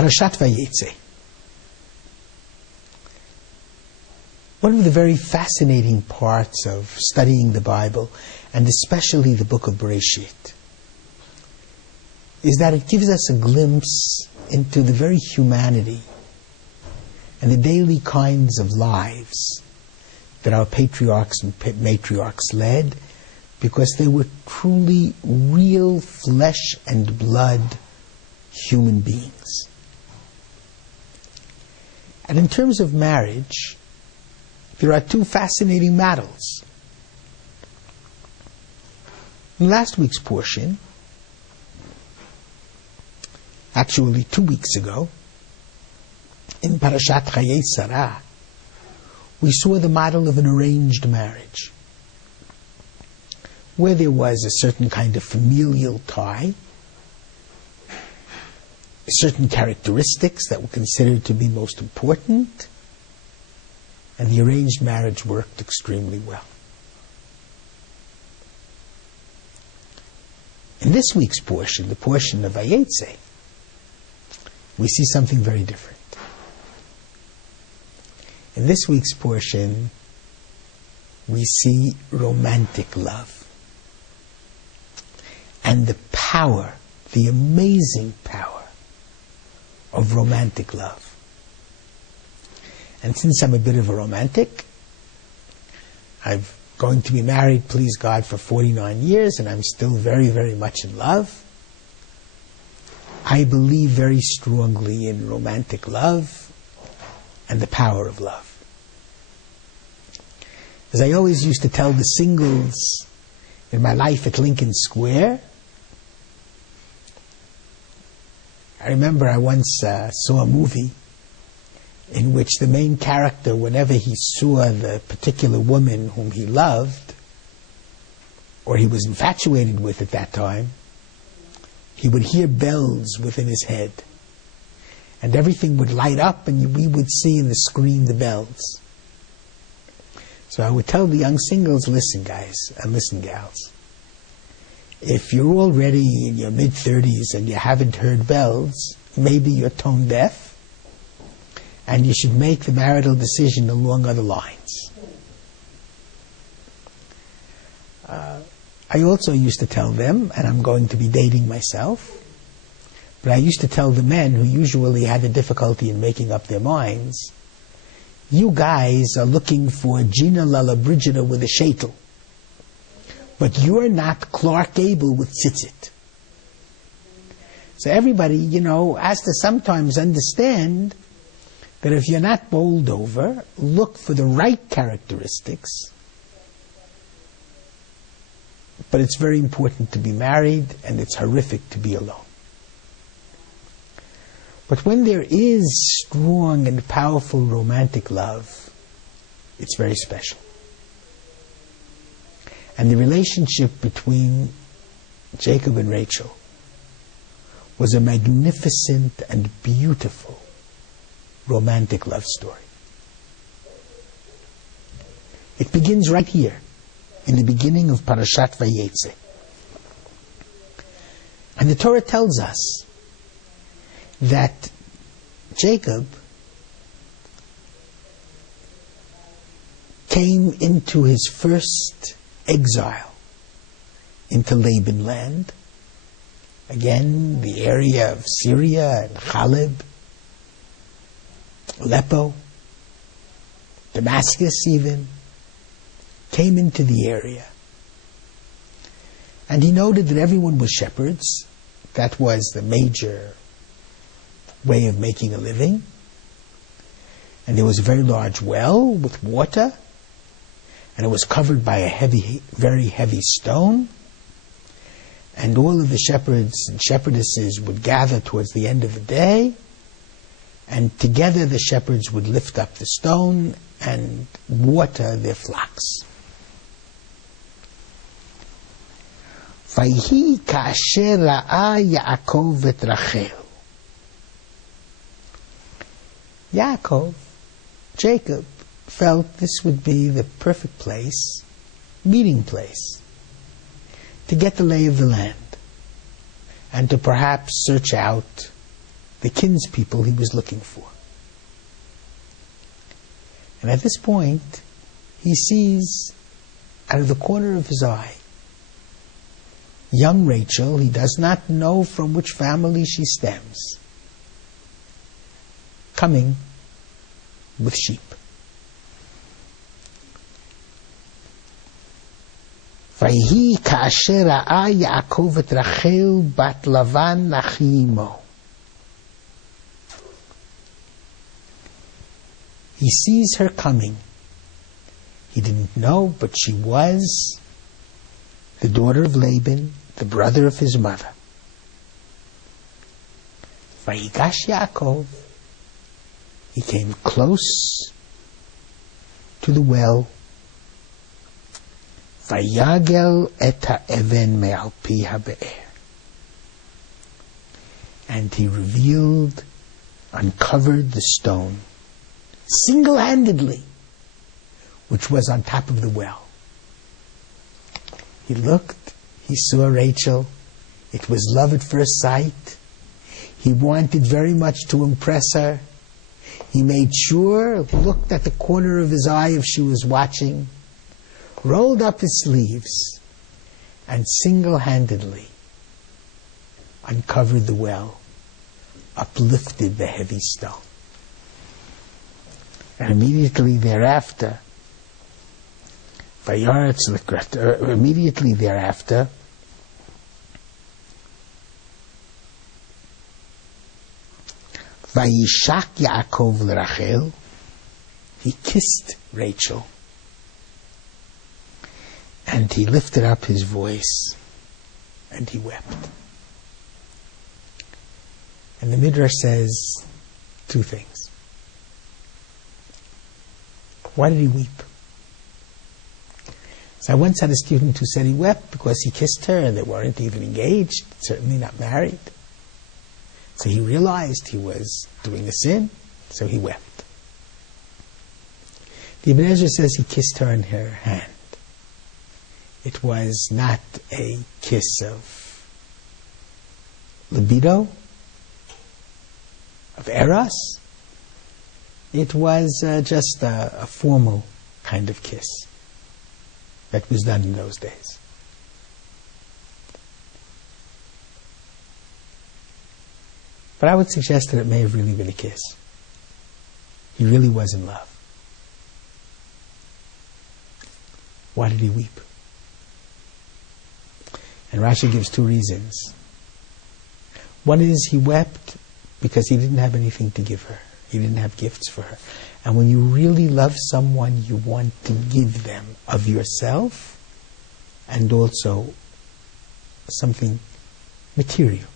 Parashat Vayetze. One of the very fascinating parts of studying the Bible, and especially the book of Bereshis, is that it gives us a glimpse into the very humanity and the daily kinds of lives that our patriarchs and matriarchs led, because they were truly real flesh and blood human beings. And in terms of marriage, there are two fascinating matters. In last week's portion, actually 2 weeks ago, in Parashat Chayei Sarah, we saw the model of an arranged marriage, where there was a certain kind of familial tie, certain characteristics that were considered to be most important, and the arranged marriage worked extremely well. In this week's portion, the portion of Vayetze, we see something very different. In this week's portion, we see romantic love. And the power, the amazing power of romantic love. And since I'm a bit of a romantic, I'm going to be married, please God, for 49 years, and I'm still very, very much in love. I believe very strongly in romantic love and the power of love. As I always used to tell the singles in my life at Lincoln Square, I remember I once saw a movie in which the main character, whenever he saw the particular woman whom he loved, or he was infatuated with at that time, he would hear bells within his head. And everything would light up, and we would see in the screen the bells. So I would tell the young singles, listen guys, and listen gals, if you're already in your mid-30s and you haven't heard bells, maybe you're tone deaf, and you should make the marital decision along other lines. I also used to tell them, and I'm going to be dating myself, but I used to tell the men who usually had the difficulty in making up their minds, you guys are looking for Gina Lollobrigida with a shaitel, but you're not Clark Gable with tzitzit. So everybody, has to sometimes understand that if you're not bowled over, look for the right characteristics. But it's very important to be married, and it's horrific to be alone. But when there is strong and powerful romantic love, it's very special. And the relationship between Jacob and Rachel was a magnificent and beautiful romantic love story. It begins right here, in the beginning of Parashat Vayetze. And the Torah tells us that Jacob came into his first exile into Laban land. Again, the area of Syria and Chaleb, Aleppo, Damascus even, came into the area. And he noted that everyone was shepherds. That was the major way of making a living. And there was a very large well with water, and it was covered by a very heavy stone. And all of the shepherds and shepherdesses would gather towards the end of the day, and together the shepherds would lift up the stone and water their flocks. Vayhi ka'asher ra'a Yaakov et Rachel. Yaakov, Jacob, felt this would be the perfect place, meeting place, to get the lay of the land and to perhaps search out the kinspeople he was looking for. And at this point, he sees out of the corner of his eye young Rachel. He does not know from which family she stems, coming with sheep. Vayhi ka'asher ra'a Yaakov et Rachel bat Lavan nachi imo. He sees her coming. He didn't know, but she was the daughter of Laban, the brother of his mother. Vayigash Yaakov. He came close to the well. Vayagel et ha'even me'al pi ha'be'er. And he revealed, uncovered the stone, single-handedly, which was on top of the well. He looked, he saw Rachel. It was love at first sight. He wanted very much to impress her. He made sure, looked at the corner of his eye if she was watching, rolled up his sleeves, and single-handedly uncovered the well, uplifted the heavy stone. And immediately thereafter, Vayishak Yaakov l'Rachel, he kissed Rachel, and he lifted up his voice, and he wept. And the Midrash says two things. Why did he weep? So I once had a student who said he wept because he kissed her and they weren't even engaged, certainly not married. So he realized he was doing a sin, so he wept. The Ibn Ezra says he kissed her on her hand. It was not a kiss of libido, of eros. It was just a formal kind of kiss that was done in those days. But I would suggest that it may have really been a kiss. He really was in love. Why did he weep? And Rashi gives two reasons. One is he wept because he didn't have anything to give her. He didn't have gifts for her. And when you really love someone, you want to give them of yourself and also something material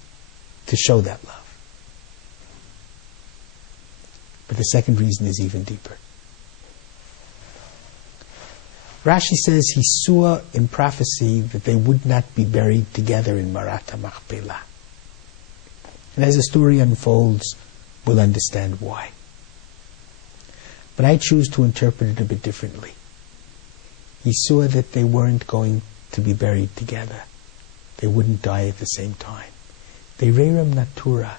to show that love. But the second reason is even deeper. Rashi says he saw in prophecy that they would not be buried together in Marat HaMachpelah. And as the story unfolds, we'll understand why. But I choose to interpret it a bit differently. He saw that they weren't going to be buried together. They wouldn't die at the same time. They rerum natura.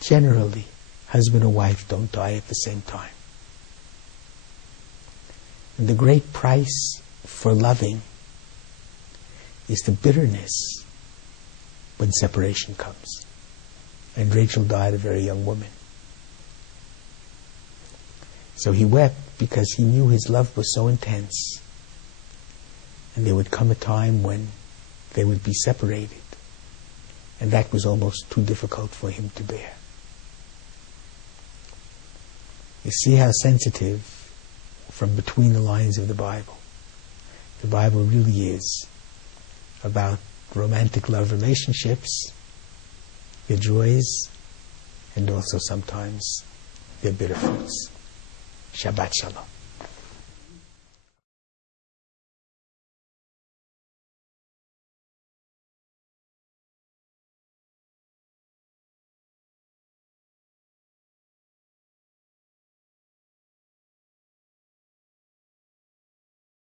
Generally, husband and wife don't die at the same time. And the great price for loving is the bitterness when separation comes. And Rachel died a very young woman. So he wept because he knew his love was so intense. And there would come a time when they would be separated. And that was almost too difficult for him to bear. You see how sensitive, from between the lines of the Bible really is about romantic love relationships, their joys, and also sometimes their bitter fruits. Shabbat Shalom.